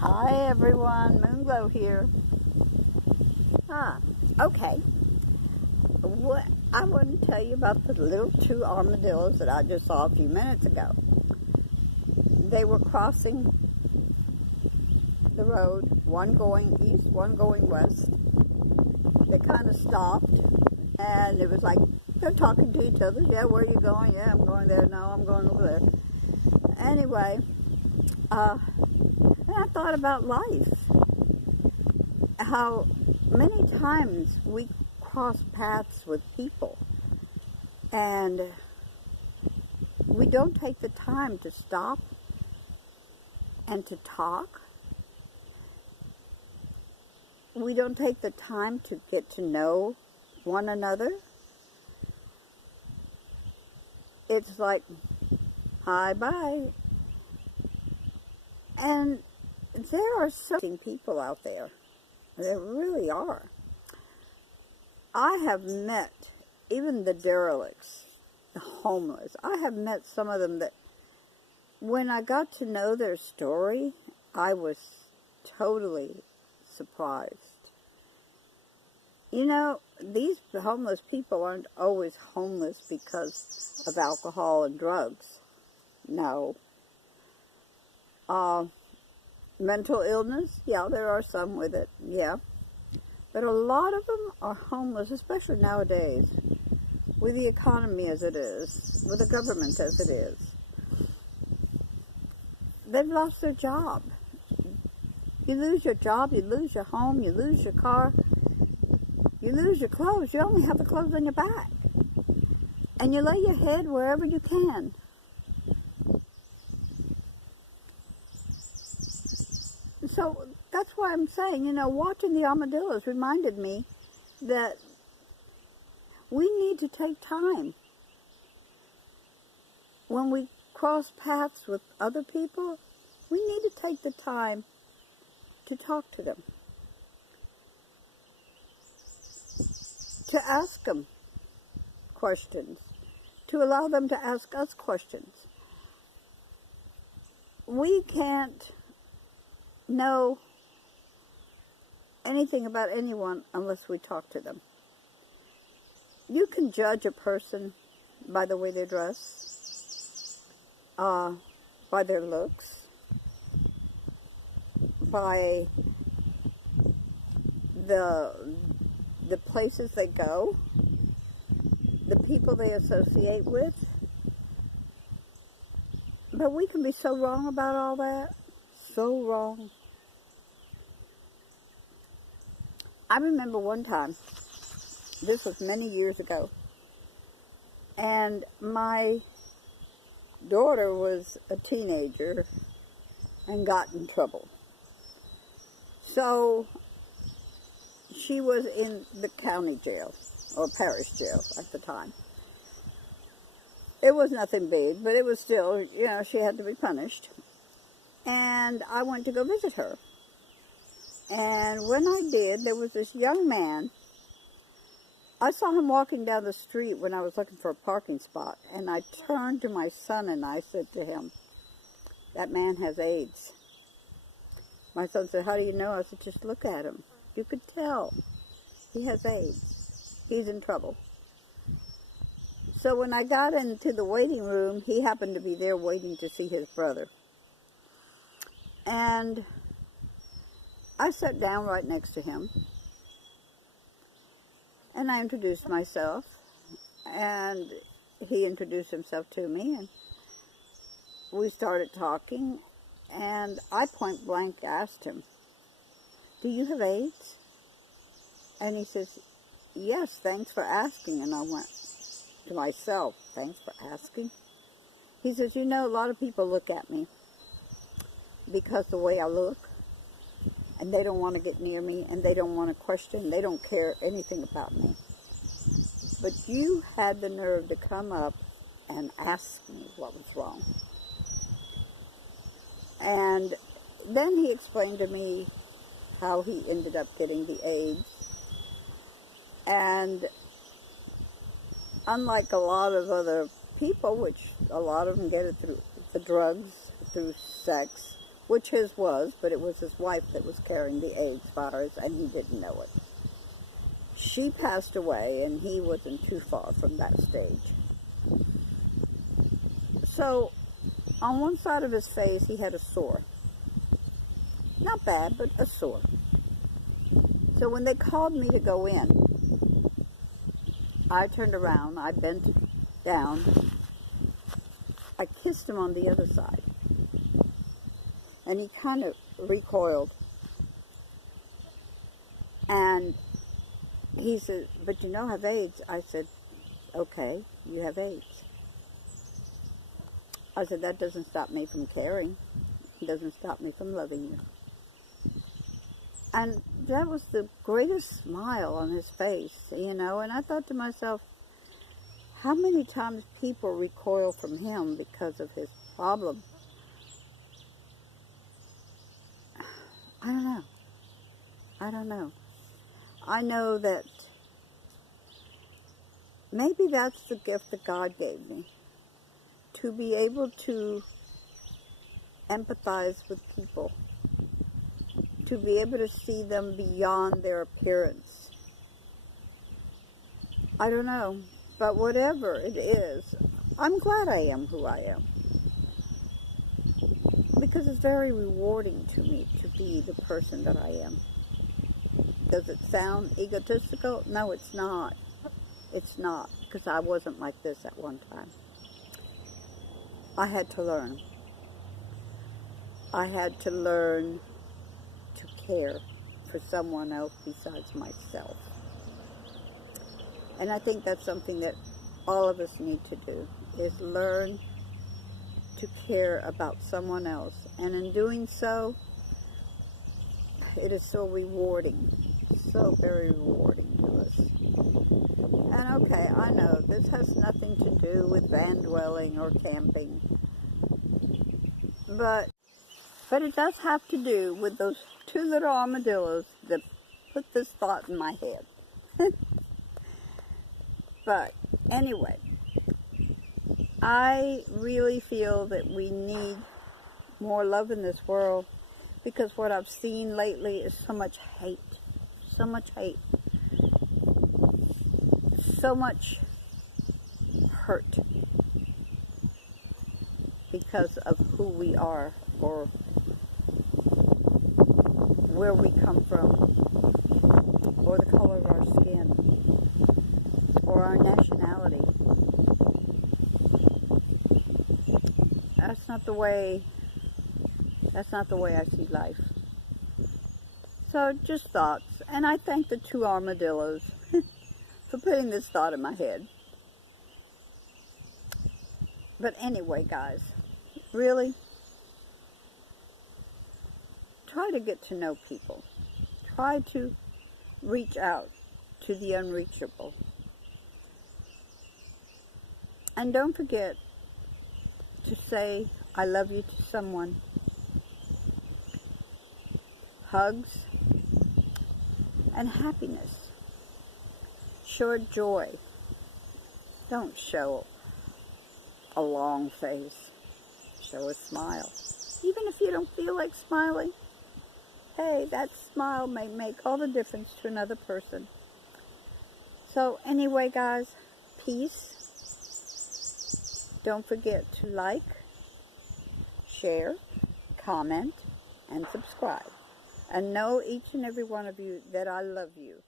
Hi everyone, Moonglow here. Okay. What I want to tell you about the little two armadillos that I just saw a few minutes ago. They were crossing the road, one going east, one going west. They kind of stopped, and it was like they're talking to each other. Yeah, where are you going? Yeah, I'm going there. No, I'm going over there. Anyway, and I thought about life. How many times we cross paths with people and we don't take the time to stop and to talk. We don't take the time to get to know one another. It's like, hi, bye. And there are so many people out there. There really are. I have met even the derelicts, the homeless. I have met some of them that when I got to know their story, I was totally surprised. You know, these homeless people aren't always homeless because of alcohol and drugs. No. Mental illness, yeah, there are some with it, yeah. But a lot of them are homeless, especially nowadays, with the economy as it is, with the government as it is. They've lost their job. You lose your job, you lose your home, you lose your car, you lose your clothes. You only have the clothes on your back. And you lay your head wherever you can. So that's why I'm saying, you know, watching the armadillos reminded me that we need to take time. When we cross paths with other people, we need to take the time to talk to them. To ask them questions. To allow them to ask us questions. We can't know anything about anyone unless we talk to them. You can judge a person by the way they dress, by their looks, by the places they go, the people they associate with. But we can be so wrong about all that. So wrong. I remember one time, this was many years ago, and my daughter was a teenager and got in trouble. So she was in the county jail, or parish jail at the time. It was nothing big, but it was still, you know, she had to be punished. And I went to go visit her. And when I did, there was this young man. I saw him walking down the street when I was looking for a parking spot. And I turned to my son and I said to him, that man has AIDS. My son said, how do you know? I said, just look at him. You could tell. He has AIDS. He's in trouble. So when I got into the waiting room, he happened to be there waiting to see his brother. And I sat down right next to him, and I introduced myself, and he introduced himself to me, and we started talking, and I point blank asked him, do you have AIDS? And he says, yes, thanks for asking. And I went to myself, thanks for asking? He says, you know, a lot of people look at me because the way I look, and they don't want to get near me, and they don't want to question, they don't care anything about me. But you had the nerve to come up and ask me what was wrong. And then he explained to me how he ended up getting the AIDS. And unlike a lot of other people, which a lot of them get it through the drugs, through sex, which his was, but it was his wife that was carrying the AIDS virus, and he didn't know it. She passed away, and he wasn't too far from that stage. So, on one side of his face, he had a sore. Not bad, but a sore. So when they called me to go in, I turned around, I bent down, I kissed him on the other side. And he kind of recoiled. And he said, "But you know I have AIDS." I said, "Okay, you have AIDS." I said, "That doesn't stop me from caring. It doesn't stop me from loving you." And that was the greatest smile on his face, you know. And I thought to myself, how many times people recoil from him because of his problem? I don't know. I don't know. I know that maybe that's the gift that God gave me, to be able to empathize with people, to be able to see them beyond their appearance. I don't know, but whatever it is, I'm glad I am who I am, because it's very rewarding to me to be the person that I am. Does it sound egotistical? No, it's not. It's not, because I wasn't like this at one time. I had to learn. I had to learn to care for someone else besides myself. And I think that's something that all of us need to do, is learn to care about someone else. And in doing so, it is so rewarding, so very rewarding to us. And okay, I know this has nothing to do with van dwelling or camping, but it does have to do with those two little armadillos that put this thought in my head. But anyway, I really feel that we need more love in this world, because what I've seen lately is so much hate, so much hate, so much hurt because of who we are, or where we come from, or the color of our skin, or our nationality. That's not the way I see life. So just thoughts, and I thank the two armadillos for putting this thought in my head. But anyway, guys, really, try to get to know people. Try to reach out to the unreachable. And don't forget to say, "I love you" to someone. Hugs and happiness. Show joy. Don't show a long face. Show a smile. Even if you don't feel like smiling, hey, that smile may make all the difference to another person. So anyway, guys, peace. Don't forget to like, share, comment, and subscribe. And know, each and every one of you, that I love you.